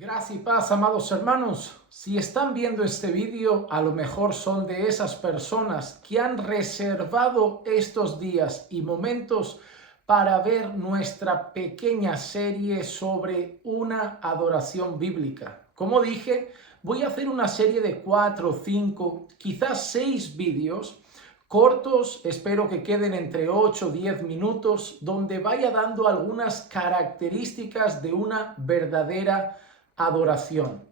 Gracias y paz, amados hermanos. Si están viendo este vídeo, a lo mejor son de esas personas que han reservado estos días y momentos para ver nuestra pequeña serie sobre una adoración bíblica. Como dije, voy a hacer una serie de 4, 5, quizás 6 vídeos cortos, espero que queden entre 8 y 10 minutos, donde vaya dando algunas características de una verdadera adoración.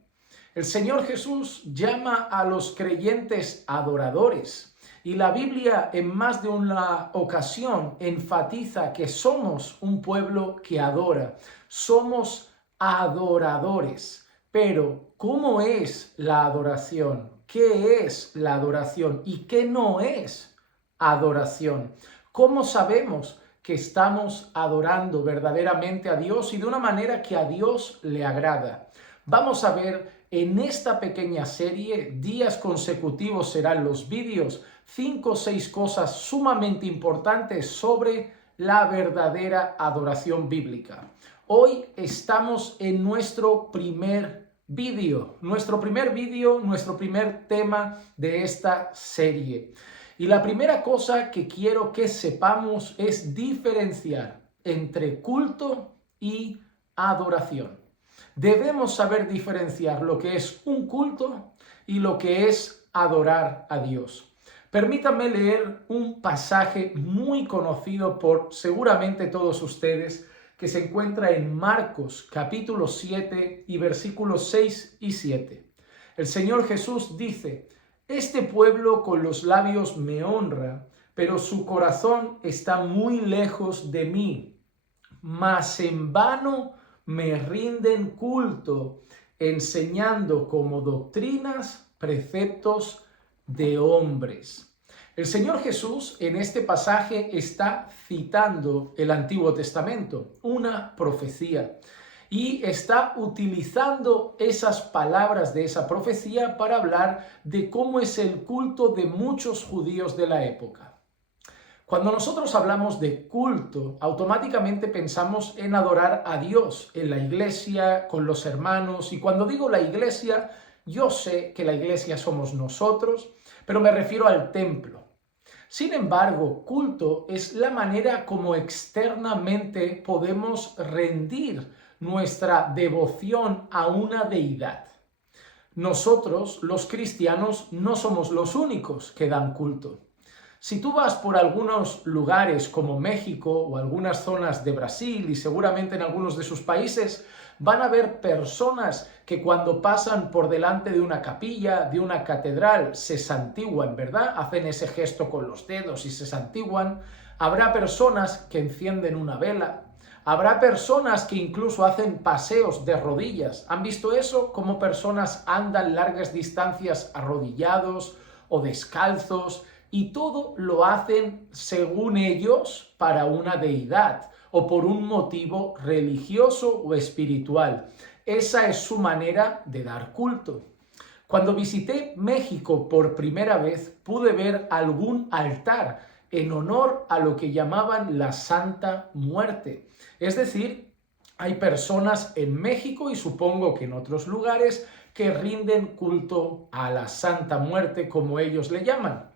El Señor Jesús llama a los creyentes adoradores y la Biblia en más de una ocasión enfatiza que somos un pueblo que adora, somos adoradores. Pero, ¿cómo es la adoración? ¿Qué es la adoración y qué no es adoración? ¿Cómo sabemos que estamos adorando verdaderamente a Dios y de una manera que a Dios le agrada? Vamos a ver en esta pequeña serie, días consecutivos serán los vídeos, 5 o 6 cosas sumamente importantes sobre la verdadera adoración bíblica. Hoy estamos en nuestro primer vídeo, nuestro primer tema de esta serie. Y la primera cosa que quiero que sepamos es diferenciar entre culto y adoración. Debemos saber diferenciar lo que es un culto y lo que es adorar a Dios. Permítanme leer un pasaje muy conocido por seguramente todos ustedes que se encuentra en Marcos capítulo 7 y versículos 6 y 7. El Señor Jesús dice: "Este pueblo con los labios me honra, pero su corazón está muy lejos de mí, mas en vano me rinden culto, enseñando como doctrinas preceptos de hombres". El Señor Jesús en este pasaje está citando el Antiguo Testamento, una profecía, y está utilizando esas palabras de esa profecía para hablar de cómo es el culto de muchos judíos de la época. Cuando nosotros hablamos de culto, automáticamente pensamos en adorar a Dios en la iglesia, con los hermanos. Y cuando digo la iglesia, yo sé que la iglesia somos nosotros, pero me refiero al templo. Sin embargo, culto es la manera como externamente podemos rendir nuestra devoción a una deidad. Nosotros, los cristianos, no somos los únicos que dan culto. Si tú vas por algunos lugares como México o algunas zonas de Brasil y seguramente en algunos de sus países, van a ver personas que cuando pasan por delante de una capilla, de una catedral, se santiguan, ¿verdad? Hacen ese gesto con los dedos y se santiguan. Habrá personas que encienden una vela. Habrá personas que incluso hacen paseos de rodillas. ¿Han visto eso? Cómo personas andan largas distancias arrodillados o descalzos. Y todo lo hacen, según ellos, para una deidad o por un motivo religioso o espiritual. Esa es su manera de dar culto. Cuando visité México por primera vez, pude ver algún altar en honor a lo que llamaban la Santa Muerte. Es decir, hay personas en México y supongo que en otros lugares que rinden culto a la Santa Muerte, como ellos le llaman.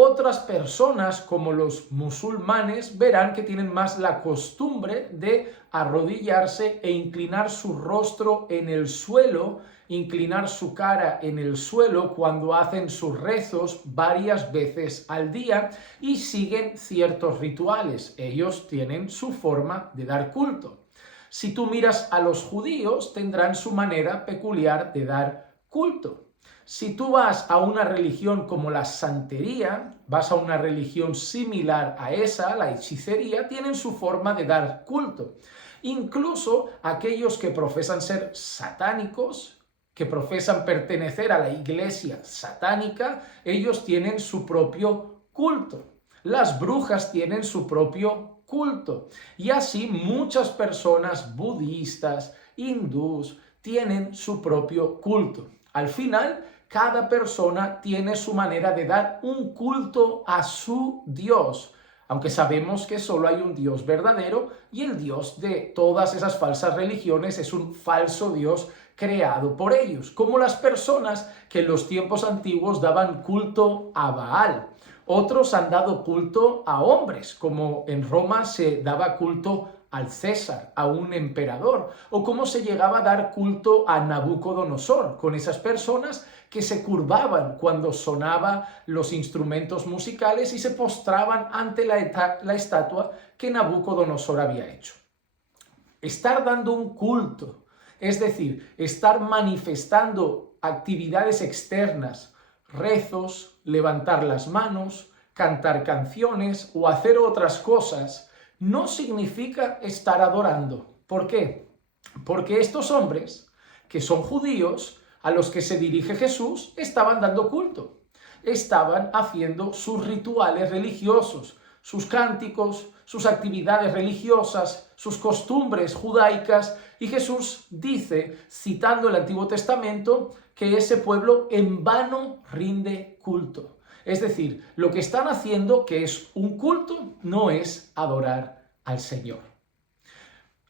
Otras personas, como los musulmanes, verán que tienen más la costumbre de arrodillarse e inclinar su rostro en el suelo, inclinar su cara en el suelo cuando hacen sus rezos varias veces al día y siguen ciertos rituales. Ellos tienen su forma de dar culto. Si tú miras a los judíos, tendrán su manera peculiar de dar culto. Si tú vas a una religión como la santería, vas a una religión similar a esa, la hechicería, tienen su forma de dar culto. Incluso aquellos que profesan ser satánicos, que profesan pertenecer a la iglesia satánica, ellos tienen su propio culto. Las brujas tienen su propio culto. Y así muchas personas budistas, hindús, tienen su propio culto. Al final, cada persona tiene su manera de dar un culto a su Dios, aunque sabemos que solo hay un Dios verdadero y el Dios de todas esas falsas religiones es un falso Dios creado por ellos, como las personas que en los tiempos antiguos daban culto a Baal. Otros han dado culto a hombres, como en Roma se daba culto al César, a un emperador, o como se llegaba a dar culto a Nabucodonosor, con esas personas que se curvaban cuando sonaban los instrumentos musicales y se postraban ante la estatua que Nabucodonosor había hecho. Estar dando un culto, es decir, estar manifestando actividades externas, rezos, levantar las manos, cantar canciones o hacer otras cosas, no significa estar adorando. ¿Por qué? Porque estos hombres, que son judíos, a los que se dirige Jesús, estaban dando culto. Estaban haciendo sus rituales religiosos, sus cánticos, sus actividades religiosas, sus costumbres judaicas, y Jesús dice, citando el Antiguo Testamento, que ese pueblo en vano rinde culto. Es decir, lo que están haciendo, que es un culto, no es adorar al Señor.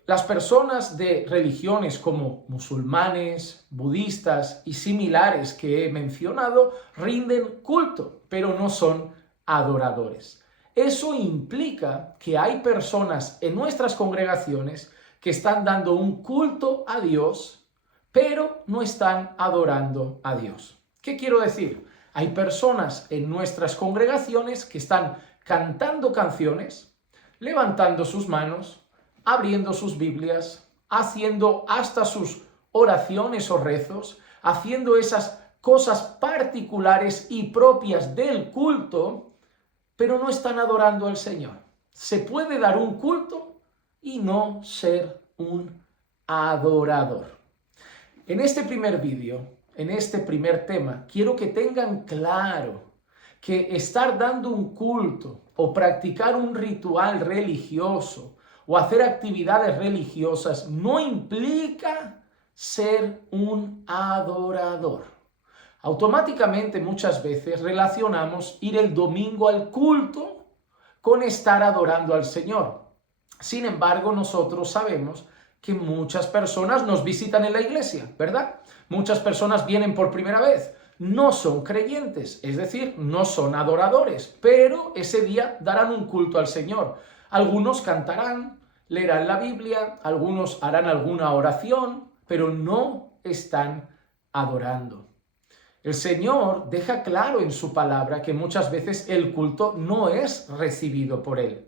Las personas de religiones como musulmanes, budistas y similares que he mencionado rinden culto, pero no son adoradores. Eso implica que hay personas en nuestras congregaciones que están dando un culto a Dios, pero no están adorando a Dios. ¿Qué quiero decir? Hay personas en nuestras congregaciones que están cantando canciones, levantando sus manos, abriendo sus Biblias, haciendo hasta sus oraciones o rezos, haciendo esas cosas particulares y propias del culto, pero no están adorando al Señor. Se puede dar un culto y no ser un adorador. En este primer vídeo, en este primer tema, quiero que tengan claro que estar dando un culto o practicar un ritual religioso o hacer actividades religiosas no implica ser un adorador. Automáticamente muchas veces relacionamos ir el domingo al culto con estar adorando al Señor. Sin embargo, nosotros sabemos que muchas personas nos visitan en la iglesia, ¿verdad? Muchas personas vienen por primera vez, no son creyentes, es decir, no son adoradores, pero ese día darán un culto al Señor. Algunos cantarán, leerán la Biblia, algunos harán alguna oración, pero no están adorando. El Señor deja claro en su palabra que muchas veces el culto no es recibido por Él.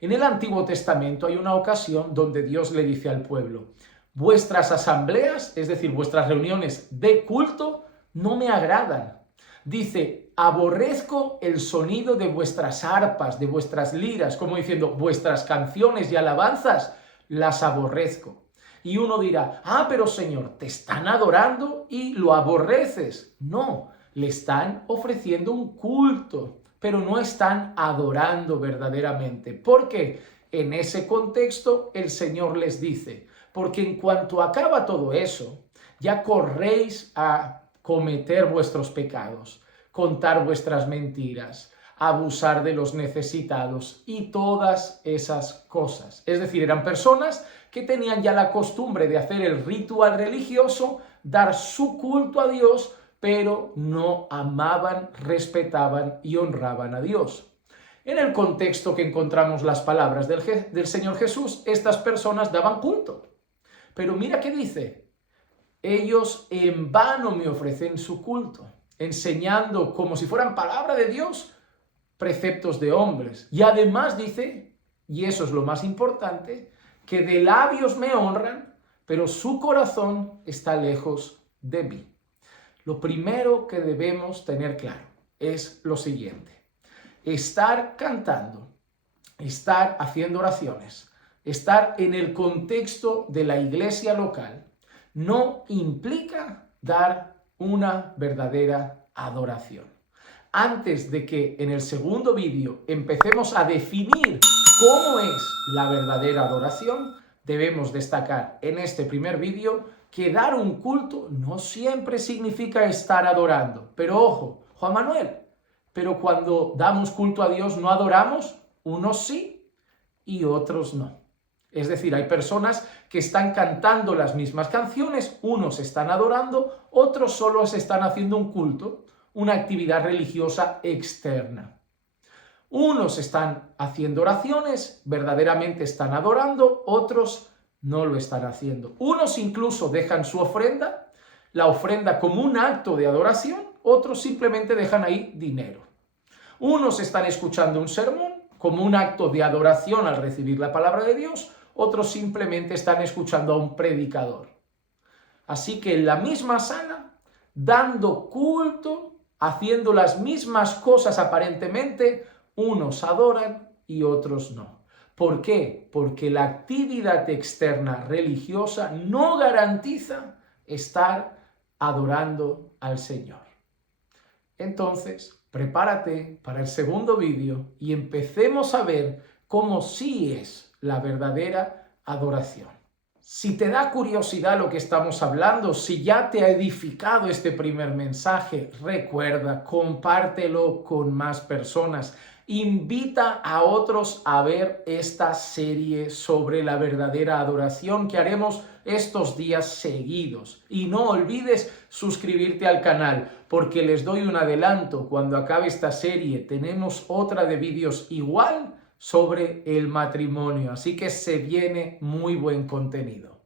En el Antiguo Testamento hay una ocasión donde Dios le dice al pueblo: vuestras asambleas, es decir, vuestras reuniones de culto, no me agradan. Dice, aborrezco el sonido de vuestras arpas, de vuestras liras, como diciendo, vuestras canciones y alabanzas las aborrezco. Y uno dirá, pero Señor, te están adorando y lo aborreces. No, le están ofreciendo un culto, pero no están adorando verdaderamente. ¿Por qué? En ese contexto el Señor les dice, porque en cuanto acaba todo eso, ya corréis a cometer vuestros pecados, contar vuestras mentiras, abusar de los necesitados y todas esas cosas. Es decir, eran personas que tenían ya la costumbre de hacer el ritual religioso, dar su culto a Dios, pero no amaban, respetaban y honraban a Dios. En el contexto que encontramos las palabras del Señor Jesús, estas personas daban culto. Pero mira qué dice, ellos en vano me ofrecen su culto, enseñando como si fueran palabra de Dios, preceptos de hombres. Y además dice, y eso es lo más importante, que de labios me honran, pero su corazón está lejos de mí. Lo primero que debemos tener claro es lo siguiente. Estar cantando, estar haciendo oraciones, estar en el contexto de la iglesia local, no implica dar una verdadera adoración. Antes de que en el segundo vídeo empecemos a definir cómo es la verdadera adoración, debemos destacar en este primer vídeo que dar un culto no siempre significa estar adorando. Pero ojo, Juan Manuel, pero cuando damos culto a Dios no adoramos, unos sí y otros no. Es decir, hay personas que están cantando las mismas canciones, unos están adorando, otros solo se están haciendo un culto, una actividad religiosa externa. Unos están haciendo oraciones, verdaderamente están adorando, otros no lo están haciendo. Unos incluso dejan su ofrenda, la ofrenda como un acto de adoración, otros simplemente dejan ahí dinero. Unos están escuchando un sermón como un acto de adoración al recibir la palabra de Dios, otros simplemente están escuchando a un predicador. Así que en la misma sala, dando culto, haciendo las mismas cosas aparentemente, unos adoran y otros no. ¿Por qué? Porque la actividad externa religiosa no garantiza estar adorando al Señor. Entonces, prepárate para el segundo vídeo y empecemos a ver cómo sí es la verdadera adoración. Si te da curiosidad lo que estamos hablando, si ya te ha edificado este primer mensaje, recuerda, compártelo con más personas. Invita a otros a ver esta serie sobre la verdadera adoración que haremos estos días seguidos. Y no olvides suscribirte al canal, porque les doy un adelanto. Cuando acabe esta serie tenemos otra de vídeos igual sobre el matrimonio. Así que se viene muy buen contenido.